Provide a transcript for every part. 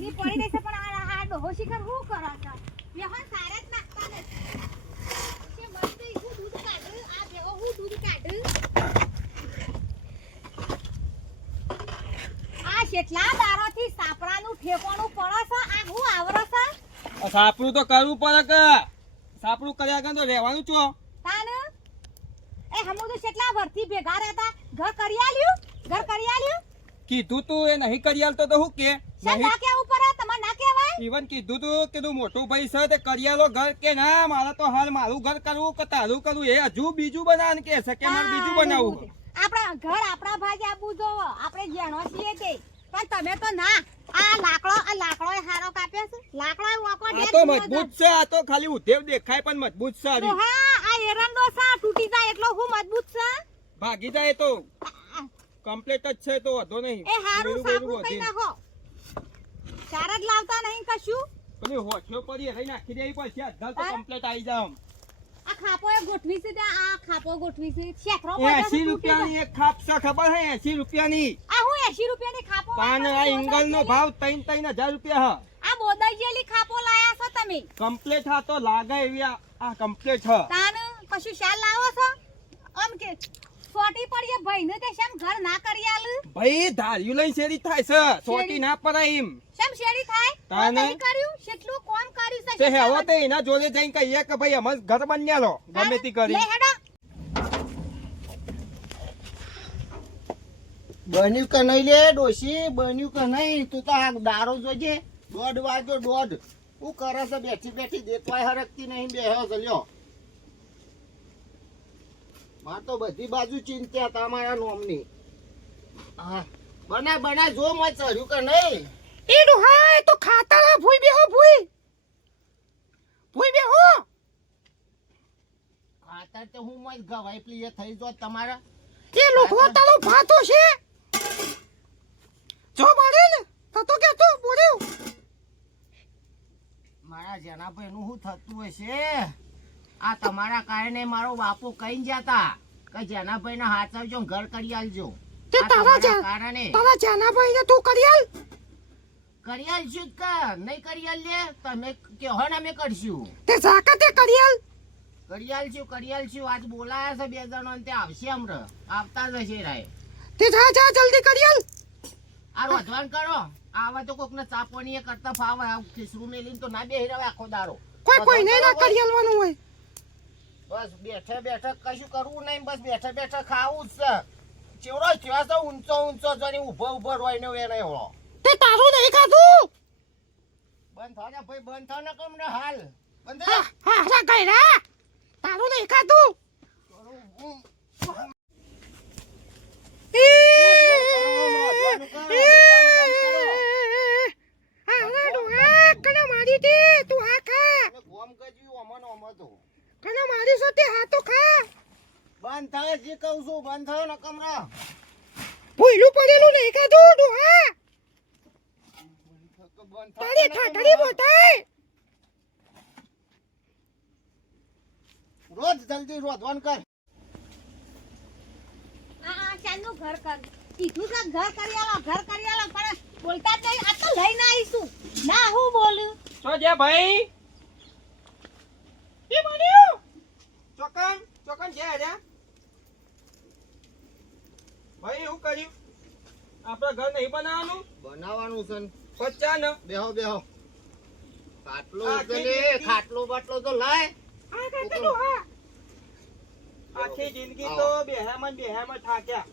ની પડી રહી છે પણ આ ડોહો શિખર શું કરે છે વ્યવહાર સારા જ નાખતા નથી કે મસ્ત ઈકું દૂધ કાઢ આ બેહો હું દૂધ કાઢ આ કેટલા દારોથી સાપરાનું ઠેકોણું પડે છે આ હું આવરો છે સાપરું તો કરવું પડે કે સાપરું કર્યા વગર તો રહેવાનું છો તાન એ હમુદુ કેટલા વર્ષથી ભેગા રહેતા ઘર કરી આલ્યું કીધું તું એ નહીં કરી આલતો તો હું કે શા ના કેવું પડે તમાર ના કહેવાય ઈવન કીધું તું કે તું મોટું ભાઈ છે તે કરી આલો ઘર કે ના મારે તો હાલ મારું ઘર કરવું કે તારું કરવું એ હજુ બીજું બનાવવાનું કે છે કે મારે બીજું બનાવવું આપણા ઘર આપણા ભાઈ આપવું જોવો આપણે જેણો છીએ તે પણ તમે તો ના આ લાકડો એ હારો કાપ્યો છે લાકડો એ વાકો દે આ તો મજબૂત છે આ તો ખાલી ઉધેવ દેખાય પણ મજબૂત છે તો હા આ એરંડો સા તૂટી જાય એટલો હું મજબૂત છે ભાગી જાય તો કમ્પ્લીટ જ છે તો વધો નહીં એ હારું સાપું કઈ નાખો ચાર જ લાવતા નહીં કશું પેલી હોઠિયો પડી રહી નાખી દેવી પડશે અધલ તો કમ્પ્લીટ આવી જાવ આ ખાપો એ ગોઠવી છે ત્યાં આ ખાપો ગોઠવી છે શેકરો 80 રૂપિયાની એક ખાપ છે ખબર હે 80 રૂપિયાની આ હું 80 રૂપિયાની ખાપો પાન આ ઇંગલ નો ભાવ 3-3000 રૂપિયા હ આ બોદાઈજેલી ખાપો લાયા છો તમે કમ્પ્લીટ હા તો લાગે એવી આ કમ્પ્લીટ હ તાન કશું શાલ લાવો છો આમ કે સોટી પડીએ ભાઈને તે શેમ ઘર ના કરી આલ ભાઈ ધાર્યું લઈને શેરી થાય છે સોટી ના પડાય એમ શેમ શેરી થાય તાને નહીં કર્યું કેટલું કોમ કર્યું છે તે હેવો તે એના જોડે જઈને કહીએ કે ભાઈ અમે ઘર બન્યા લો ગમે તે કરી લે હેડો બન્યું કે નહીં લે ડોશી બન્યું કે નહીં તું તો આ દારો જોજે 1:30 વાગ્યો 1:30 હું કરે છે બેઠી બેઠી દેતવાય હરકતી નહીં બેહ્યો છે લ્યો માર તો બધી બાજુ ચિંતા તમારા નોમની હા બના જો મત ચડ્યું કે નહીં ઈ ડોહાય તો ખાતા ભૂઈ બેહો ભૂઈ બેહો ખાતર તો હું મત ગવાય પ્લીએ થઈ જો તમારા એ લોકો તારો ભાતો છે જો મારે ને તો કે તો બોલ્યો મારા જનાભાઈ નું શું થતું હશે આ તમારા કારણે મારો બાપુ કઈ જતા કે જનાભાઈ ને હાચવજો ઘર કરી આલજો તે તારા કારણે જનાભાઈ ને તું કરી આલ છું કે નહીં કરી આલ લે તમે કહો ને અમે કરશું તે જાકતે કરી આલ કરી આલશું આજ બોલાયા છે બે જણો ને તે આવશે હમણાં આવતા જ હશે રાય તે જા જલ્દી કરી આલ આ રોધવાન કરો આવા તો કોક ને ચાપવાની એ કરતા ફાવે ખીસરું મેલીને તો ના બેહી રહે આખો દારો કોઈ નહીં ના કરી આલવાનું હોય બસ બેઠે કશું કરવું નહીં બસ બેઠે ખાવું જ છે ચેવડો થયો છે ઊંચો જણી ઉભો રોઈને વેને એવડો તે તારું નહીં ખાધું બંધ થા ને ભાઈ બંધ થા ને કમ ને હાલ બંધ હા રા ગયરા તારું નહીં ખાધું બંધ થાય જે કહું છું બંધ થયો ને કમરા ભૂયલું પડેલું નહીં ખાધું ડોહા તારી ઠાઠડી બોતાય રોજ જલ્દી રોધવાન કર આ ચાંદનું ઘર કર કીધું કે ઘર કરી આલો પણ બોલતા જ નહીં આ તો લઈને આવીશું ના હું બોલું તો જે ભાઈ એ બોલ્યું ચોકન છે રે ભાઈ હું કર્યું આપણે ઘર નહીં બનાવવાનું છે પચ્ચા ને બેહો ખાટલો બાટલો તો લાય આ કાકા ડોહા આખી જિંદગી તો બેહામાં થાક્યા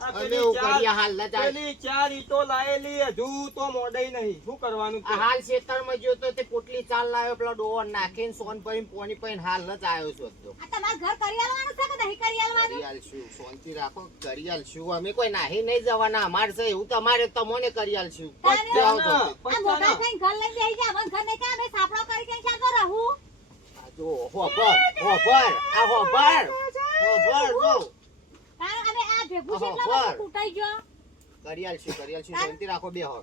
આ અલે ઉકરિયા હાલ ના ચાલ પેલી 4 ઈટો લાયેલી હજુ તો મોડઈ નહીં શું કરવાનું કે હાલ ખેતરમાં ગયો તો તે પોટલી ચાલ લાવ્યો પેલો ડોવર નાખીને સોન પરીને પોણી પરીને હાલ જ આવ્યો છું તો આ તમાર ઘર કરી આલવાનું છે કે નહીં કરી આલવાનું કરી આલશું શાંતિ રાખો કરી આલશું અમે કોઈ નાહી નહીં જવાના અમાર છે એવું તમારે તમને કરી આલશું આ મોટા થઈને ઘર લઈને બેહી જા મને ઘર નહીં કે અમે સાપડો કરી કે ક્યાં તો રહું આ જો હોબર જો કારણ અમે આ ભેગું છે એટલે બધું તૂટાઈ ગયો કરી આલશું શાંતિ રાખો બેહો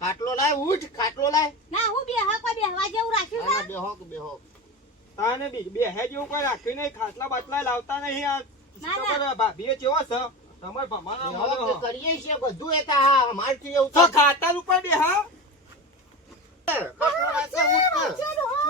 ખાટલો લાય ઉઠ ખાટલો લાય ના હું બેહા કોઈ બેહવા જેવું રાખ્યું છે બેહો તાને બે હે જેવું કોઈ રાખ્યું નહીં ખાટલા બાટલા લાવતા નહીં આ ના. ખબર ભાભીએ કેવો છે તમારે ભમાના હવે મળો. તો કરીએ છીએ બધું એ તો હા અમારથી એવું તો થાય. ખાતા ઉપર બે હા કટોરા છે, ઉઠ.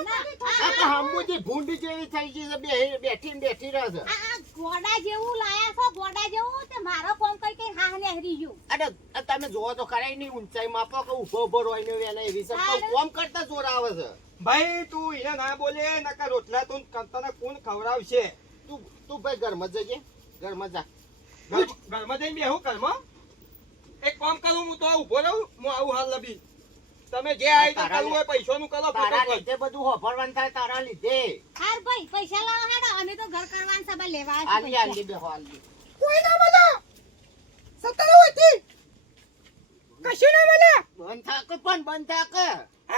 ના, આ તો હંબુજી ભૂંડ જેવી થઈ ગઈ છે, બેઠી ને બેઠી રહે છે. આ ગોડા જેવું લાયા છો, ગોડા જેવું તે મારો કોમ કઈ હા નેહરી ગયું. અરે આ તમે જોવો તો ખરા એની ઊંચાઈ માપો કે ઉભો ઉભો રોઈને વેલા એવી છે. તો કોમ કરતા જોર આવે છે. ભાઈ તું એને ના બોલે નકા રોટલા તું તને કોણ ખવડાવશે તું ભાઈ ઘરમાં જજે, ઘરમાં જા. ઘરમાં જઈને બેહું ઘરમાં એક કામ કરું હું તો ઉભો રહું હું આવું હાલ લબી તમે જે આયોજન કરવું હોય પૈસાનું કરો તારા લીધે બધું હોફરવાનું થાય, તારા લીધે. હાર ભાઈ પૈસા લાવો હેડો, અમે તો ઘર કરવાના સભા લેવા આવ્યા આલી છીએ આલી બેહો આલી. કોઈ ના મળે સત્તર હોતી કશું ના મળે બંધ થાક પણ બંધ થાક.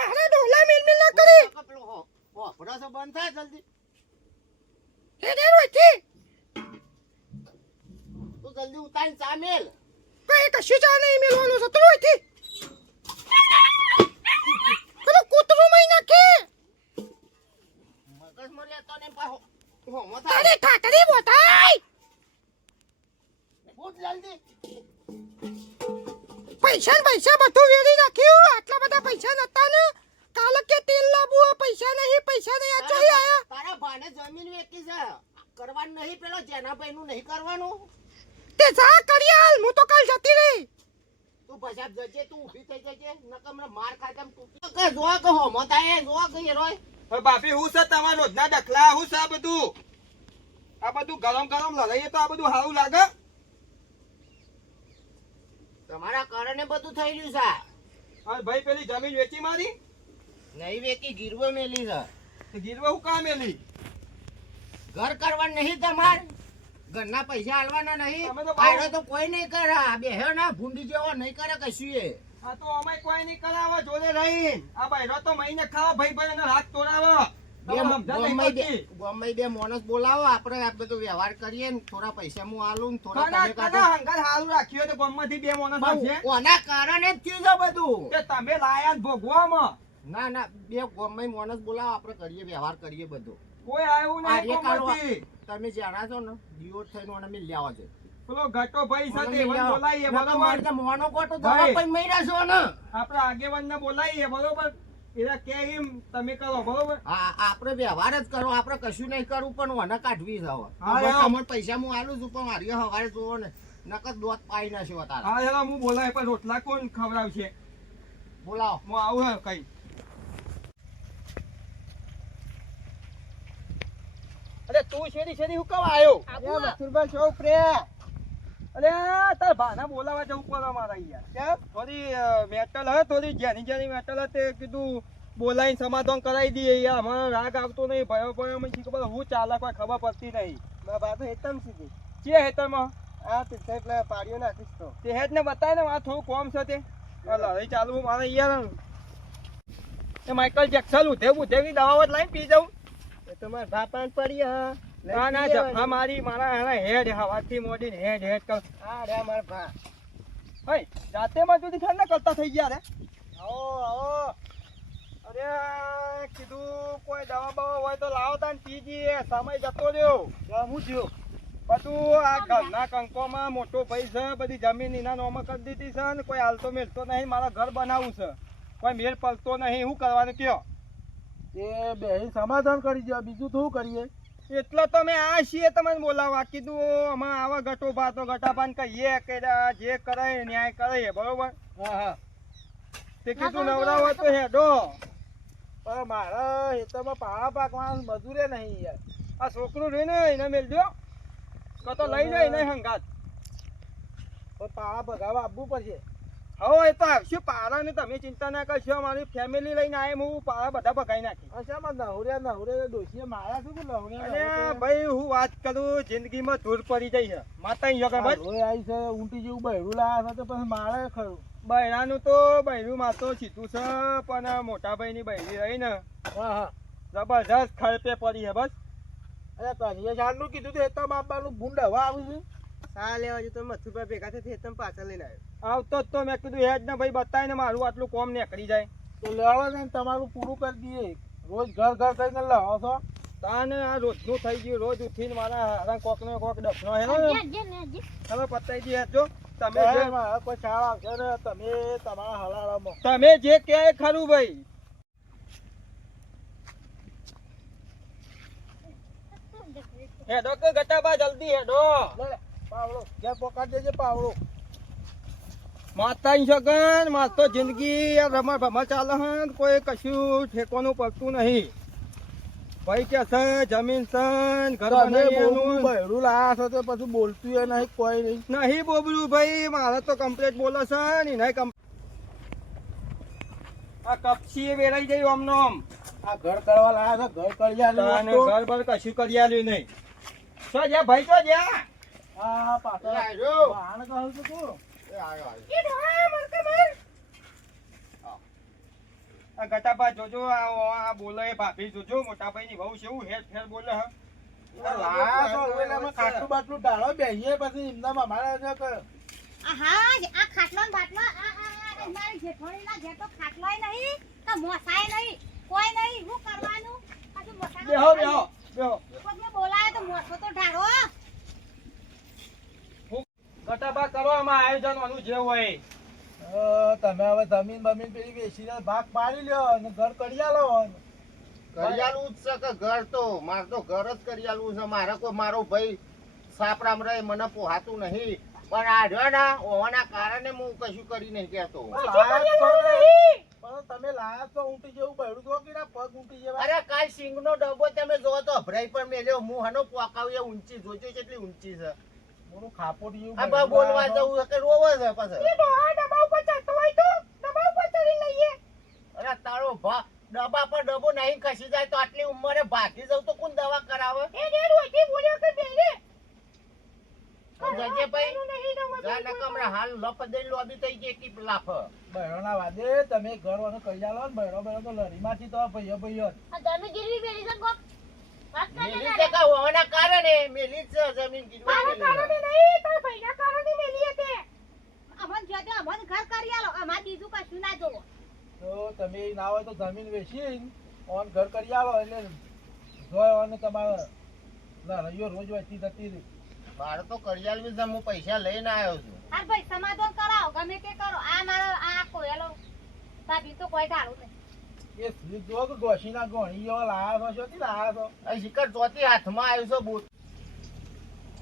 અરે ડોલા મિલ મિલ ના બંધ થાક પેલો હોફરો છે, બંધ થાય જલ્દી. એ દેર હોતી તું જલ્દી ઉતારીને ચા મેલ. કઈ કશું ચા નહીં મેલવાનું સત્તર હોતી પેલો કૂતરો મઈ નાખે મગજમાં લેતો ને પાહો હોમો તારે થાય. ઠાકડી બોતાય ઉઠ જલ્દી. પૈસા બધું વેરી નાખ્યું આટલા બધા પૈસા નતા ને કાલે કે તેલ લાવવું પૈસા નહીં આ ચોઈ આયા તારા ભાને જમીન વેચી છે, કરવાનું નહીં. પેલો જેના ભાઈ નું નહીં કરવાનું. તે જા કરિયાલ હું તો કાલ જતી રહી તું પછાબ જજે, તું ઊભી થઈ જજે, નકર મને માર ખાય તેમ તું કે જોવા કે હોમો થાય, જોવા કે રોય. હવે બાપી હું છે તમારા રોજના ડખલા હું છે આ બધું ગરમ ગરમ લડાઈએ તો આ બધું સારું લાગે તમારા કારણે બધું થઈ રહ્યું છે. અને ભાઈ પેલી જમીન વેચી મારી નહીં વેચી, ગીરવે મેલી છે. તે ગીરવે હું કામ મેલી ઘર કરવાનું નહીં તમાર, ઘરના પૈસા આલવાના નહીં. તમે તો બહુ- આયરો તો કોઈ નહીં કરે, બેહ્યો ના ભૂંડી જેવો નહીં કરે કશું એ. આ તો અમે કોઈ નહીં કરાવે જોડે રહી આ બૈરો તો મહિને ખાવા ભાઈ ભાઈ એને રાત તોડાવે ગમે બે માણસ બોલાવો, આપણે આ બધો વ્યવહાર કરીએ ને થોડા પૈસા હું આલું ને થોડા તમે કાઢો. હંગાર હારું રાખ્યું હોય તો ગામમાંથી બે માણસ આવશે કોના કારણે જ થયું છે બધું. કે તમે લાયા જ ભોગવામાં ના ના, બે ગમે માણસ બોલાવો, આપણે કરીએ વ્યવહાર કરીએ બધું. કોઈ આવ્યું નહીં આ એકાળો ગામમાંથી. તમે જાણા છો ને દીવો થઈને મને મિલ લેવા છે. પેલો ઘટો ભાઈ સાથે મને મિલ એવાને લેવા. બોલાવીએ નકર બરોબર મારે તો મોનો કોટો દવા ભાઈ. પણ મર્યા છો ને. આપણે આગેવાનને બોલાવીએ બરોબર એરા કે એમ તમે કરો બરોબર આપણે વ્યવહાર જ કરો, આપણે કશું નહીં કરવું પણ મને કાઢવી છે હવે. હા, હવે યાર. તમને પૈસા હું આલું છું પણ મારી હવારે જોવો ને નકર દોત પાઈ નાખ્યો તારા. હા હેલો હું બોલાય પણ રોટલા કોણ ખવડાવશે બોલાવો. હું આવું હે કઈ અરે તું શેરી હું કબ આવ્યો મથુરભાઈ છો પ્રે. અરે તાર ભાના બોલાવા જવું પડે મારા યાર કેમ થોડી મેટલ હે થોડી જેની મેટલ હે તે કીધું બોલાઈને સમાધાન કરાવી દઈએ યાર અમારો રાગ આવતો નહીં ભયો ભયો મને ખબર હું ચાલે કોઈ ખબર પડતી નહીં વાત હેતમ સીધી છે હેતરમાં આ તે પેલા પાડીઓ નાખીશ તો. તે હેત ને બતાય ને આ થોડું કોમ છે તે લડાઈ ચાલુ મારે યાર એ માઇકલ જેક્સન ઉધે દવાઓ લાઈન પી જાઉં એ તમાર ભાપાન પડી હા. ના ના જફા મારી મારા હારા હેડ હવાથી મોડીને હેડ કર આ રે માર ભા. હઈ જાતે મજૂરી ઠંડા કરતા થઈ ગયા રે આવો આવો. અરે કીધું કોઈ દવા બવા હોય તો લાવો તાન પીજીએ સમય જતો રહ્યો હું થયો. બધું આ ઘરના કંકોમાં મોટો ભાઈ છે બધી જમીન એના નોમાં કરી દીધી છે ને કોઈ હાલતો મેળતો નહીં મારા ઘર બનાવવું છે કોઈ મેળ પડતો નહીં શું કરવાનું કયો એ બે સમાધાન કરી દો, બીજું તો શું કરીએ. એટલે તો મેં આ છીએ તમને બોલાવા કીધું આમાં આવા ગટો ભાતો ગટાપાન કહીએ કે જે કરે ન્યાય કરે બરોબર હા હા. તે કીધું નવરા હોય તો હેડો પણ મારા હેતરમાં પાવા પાકવાનું મજૂરે નહીં યાર. આ છોકરું રહ્યું ને એને મેલજો તો લઈ લો એને હંગાત પણ પાવા ભગાવા આપવું પડશે. હવે એ તો આવશું પારા ને તમે ચિંતા ના કરશો અમારી ફેમિલી લઈને આવે હું પારા બધા ભગાઈ નાખી અચ્છામાં નવરે ડોસીએ મારા શું અને ભાઈ હું વાત કરું જિંદગીમાં ધૂળ પડી જાય છે માતા અહીં ખબર આવી છે ઊંટી જેવું બહેરું લાયા છે તો પછી મારે ખરું. બૈરાનું તો બૈરું માં તો સીધું છે પણ મોટા ભાઈ ની બૈરી રહી ને હા હા. જબરજસ્ત ખર્ચે પડી છે બસ અરે તને જાણનું કીધું તો હેતમ આપવાનું ભૂંડ હવા આવ્યું છે. હા લેવા જો તમે મથુરભાઈ ભેગા થઈ હેતમ પાછા લઈને આવ્યો. આવતો જ તો મેં કીધું હેડ ને ભાઈ બતાય ને મારું આટલું કોમ નીકળી જાય તો લેવા ને તમારું પૂરું કરી દઈએ. રોજ ઘર કરીને લાવો છો. તાને આ રોજનું થઈ ગયું, રોજ ઉઠીને મારા હારા કોકનો કોક ડફનો હે તમે પતાઈ દી હેજો. તમે જે કોઈ શાળ આવશે ને તમે તમારા હલાળામાં તમે જે કહે એ ખરું ભાઈ. હેડો કે ગટાબા જલ્દી હેડો. લે પાવડો જ્યાં પોકાડ દેજે પાવડો. માતાની સગન માર તો જિંદગી આ રમા ભમા ચાલે હન, કોઈ કશું ઠેકોનું પડતું નહીં. ભાઈ કે છે જમીન સન ઘર બનાવીનું બહેરું લાયા છો તો પછી બોલતું એ નહીં કોઈ નહીં. નહીં બોબરું ભાઈ, મારે તો કમ્પ્લેટ બોલે છે ને નહીં. આ કપસી વેરાઈ ગઈ આમનો આમ. આ ઘર કરવા લાયા છો, ઘર કરી તાને ઘર પર કશું કરી આલ્યું નહીં. તો જ્યાં ભાઈ તો જ્યાં હા પાછળ વાહન કહું છું તું. આ ગટાબા જોજો, આ બોલે એ ભાભી જોજો, મોટા ભાઈ ની વહુ છે એવું હેર ફેર બોલે હ. લાયા છો એટલે અમે ખાટલું બાટલું ઢાળો બેહીએ પછી એમનામ અમારે જો કે હા આ ખાટલો ને બાટલો આ મારી જેઠોણીના ઘેર તો ખાટલોય નહીં તો મોસાય નહીં કોઈ નહીં. શું કરવાનું? પાછું મોસાનું બેહો બેહો બેહો. કોકને બોલાય તો મોસો તો ઢાળો. ગટાબા કરો આમાં આયોજન આનું જે હોય. તમે હવે જમીન બમીન પેલી વેચીને ભાગ પાડી લ્યો અને ઘર કરી આલો. કરિયાલું જ છે કે ઘર તો મારે તો ઘર જ કરિયાલું છે. મારે કોઈ મારો ભાઈ સાપરામ રહે મને પોહાતું નહીં, પણ આ રહ્યો ને હોવાના કારણે હું કશું કરી નહીં કેતો. તમે લાયા તો ઊંટી જેવું બહેરું તો કે પગ ઊંટી જેવા. અરે કાલ સિંગનો ડબ્બો તમે જો તો અભરાઈ પણ મેલ્યો. હું હનો પોકાવ્યો ઊંચી જોજો કેટલી ઊંચી છે. મોરું ખાપોટ જેવું આ બા બોલવા જવું છે કે રોવે છે પછી. અરે તારો ભા ડબ્બા પર ડબ્બો નહીં ખસી જાય તો આટલી ઉંમરે ભાગી જવું તો કોણ દવા કરાવે? જજે ભાઈ જા નકમરા હાલ લપ દઈને લોબી થઈ ગઈ કે લાફ. બહેરોના વાદે તમે ઘર વાનું કરી આલો ને બહેરો બહેરો તો લરીમાંથી તો ભાઈઓ ભાઈઓ મેલી છે કે હોવાના કારણે મેલી જ છે જમીન ગીરવા અમન જોજો અમન ઘર કરી આલો. અમાર બીજું કશું ના જોવો. તો તમે ના હોય તો જમીન વેચીને ઓન ઘર કરી આલો એટલે જોયો અને તમારે લરીઓ રોજ વચ્ચી જતી રહી. મારે તો કરિયાલ વિશે હું પૈસા લઈને આવ્યો છું. હા ભાઈ સમાધાન કરાવો ગમે તે કરો. આ મારો આ કોયલો ભાભી તો કોઈ ઢાળું નહીં. એ સ્લીપ જો કે ડોશીના ગોળીઓ લાયા છો શોથી લાયા છો? આ શિખર ચોથી હાથમાં આવ્યું છે બૂટ.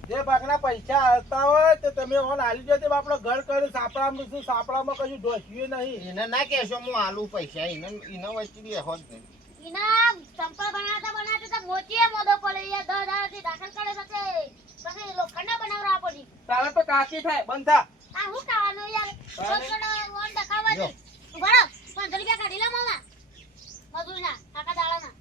જે ભાગના પૈસા હતા હોય તો તમે ઓન આલી દો. આપણો ઘર કર્યું સાપડામાં શું સાપડામાં કશું ઢોસ્યું નહીં. એને ના કહેશો હું આલુ પૈસા એને વચ્ચે બી હોત નહીં. ઈના ચંપલ બનાવતા તો મોચીએ મોદો પડે યાર 10,000 થી દાખલ કરે છે. પછી લોખંડના બનાવરા પડી. તારે તો કાકી થાય બંધ થા. આ હું ખાવાનું યાર? લોખંડ વોન ડકાવા દે. ઉભા 500 રૂપિયા કાઢી લે મામા. મજૂરના કાકા દાડાના.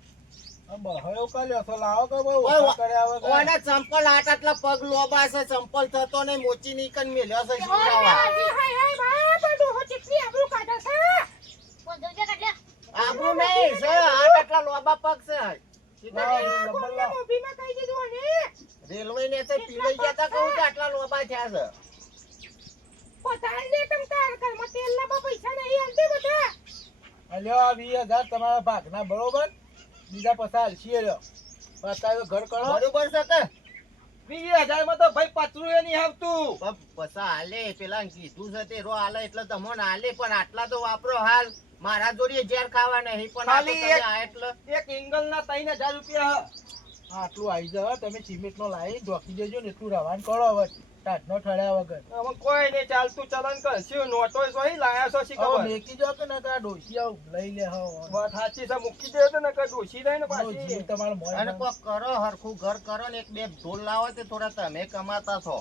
બહાયો કાલ્યો તો લાવો કે બહુ ઓય, ઓછા કર્યા વગર. ઓને ચંપલ આટલા પગ લોબા છે. ચંપલ થતો ને મોચી નીકળ મેલ્યો છે શીવડાવા. આબરૂ નહીં છે આટલા લોબા પગ છે. રેલવે ને તે પીલાઈ ગયા તા કહું તો આટલા લોબા થયા છે. અલ્યો 20,000 તમારા ભાગના બરોબર. બીજા પૈસા હાલશીએ લ્યો. પણ અત્યારે તો ઘર કરો. બરોબર છે કે 20,000 માં તો ભાઈ પતરું એ નહીં આવતું. પૈસા હાલે પેલા કીધું છે તે રો હાલે એટલે તમને હાલે પણ આટલા તો વાપરો હાલ. મારા જોડે ઝેર ખાવા નહીં પણ આ તો ખાલી તમે આ એટલે એક એંગલ ના 3,000 રૂપિયા હ. આટલું આવી જાવ તમે સિમેન્ટ નો લાવી ઢોકી દેજો ને એટલું રવાન કરો હવે ટાટનો ઠળ્યા વગર. હવે કોઈ નહીં ચાલતું ચલન કરશું. નોટો સોય લાયા છો શી હવે ખબર. મેકી જો કે નકા ડોસી આવ લઈ લે હવે. વાત સાચી છે, મૂકી દે તો નકર ડોશી રહે ને જીવ પાછી. તમારો મોય અને કોક કરો હરખું ઘર કરો ને એક બે ઢોલ લાવો તે થોડા તમે કમાતા છો.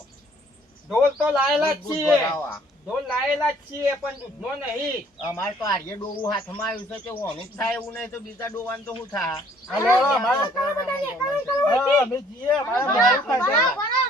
ઢોલ તો લાયેલા જ દૂધ છીએ, ભરાવા. ઢોલ લાયેલા જ છીએ પણ દૂધનો નહીં. અમારે તો આર્ય ડોવું હાથમાં આવ્યું છે કે ઓનું જ થાય એવું નહીં તો બીજા ડોવાનું તો શું થાય? હાલો, અમારે- હા, અમે જીએ અમારે મોય ખાય છે.